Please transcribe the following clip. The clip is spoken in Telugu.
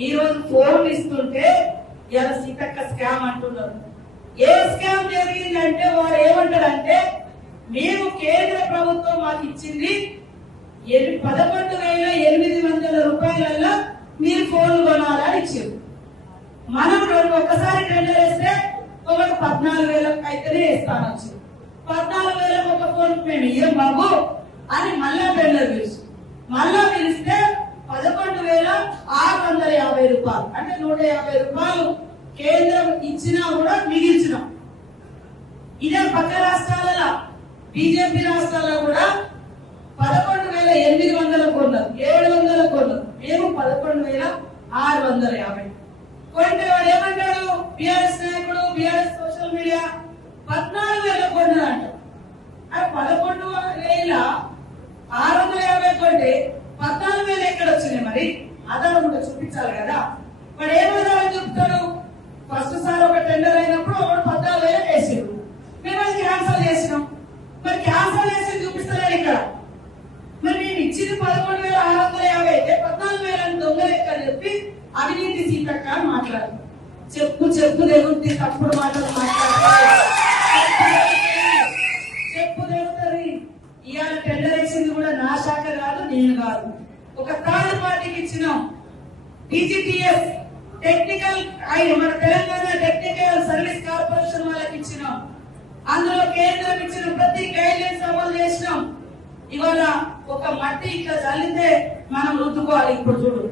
ఈ రోజు ఫోన్ ఇస్తుంటే ఇలా సీతక్క స్కామ్ అంటున్నారు. ఏ స్కామ్ జరిగిందంటే వారు ఏమంటారంటే మేము కేంద్ర ప్రభుత్వం మాకు ఇచ్చింది 11,800 రూపాయలలో మీరు ఫోన్లు కొనాలని ఇచ్చారు. మనం ఒక్కసారి టెండర్ వేస్తే ఒకటి 14,000 అయితేనే ఇస్తాను వచ్చింది. 14,000 ఒక ఫోన్ మేము ఇయ్యం బాబు అని మళ్ళా టెండర్ పిలుసు. మళ్ళా పిలిస్తే 11,650 రూపాయలు అంటే 150 రూపాయలు కేంద్రం ఇచ్చినా కూడా మిగిల్చినాం. ఇదే పక్క రాష్ట్రాలలో బీజేపీ రాష్ట్రాల్లో కూడా 11,800 కొన్నారు, 700 కొన్నారు. మేము 11,650 కొంటే వాడు ఏమంటాడు బిఆర్ఎస్ నాయకుడు, బిఆర్ఎస్ సోషల్ మీడియా 14,000 కొన్నారంట. అది 11,650 కొంటే 14,000 ఎక్కడ వచ్చినాయి? మరి ఆధారం కూడా చూపించాలి కదా. వాడు ఏం ఆధారం చెప్తాడు? ఫస్ట్ సార్ ఒక టెండర్ అయినప్పుడు ఒకడు 14,000 వేసాడు, మేము అది క్యాన్సల్ చేసినాం. మరి క్యాన్సల్ చేసి చూపిస్తలేడు ఇక్కడ. మరి నేను ఇచ్చింది 11,650 అయితే 14,000 దొంగ లెక్క చెప్పి అవినీతి సీతక్క అని మాట్లాడు. చెప్పు తెగుద్ది, తప్పుడు మాటలు మాట్లాడాలి. చెప్పు తెగుతుంది. ఇవాళ టెండర్ ఇచ్చింది కూడా నా శాఖ కాదు, నేను కాదు, ఒక థర్డ్ పార్టీకి ఇచ్చినాం. టీజీటీఎస్ టెక్నికల్ మన తెలంగాణ టెక్నికల్ సర్వీస్ కార్పొరేషన్ వాళ్ళకి ఇచ్చినాం. అందులో కేంద్రం ఇచ్చిన ప్రతి గైడ్ లైన్స్ అమలు చేసినాం. ఇవాళ ఒక మట్టి ఇట్లా చల్లితే మనం రుద్దుకోవాలి. ఇప్పుడు చూడు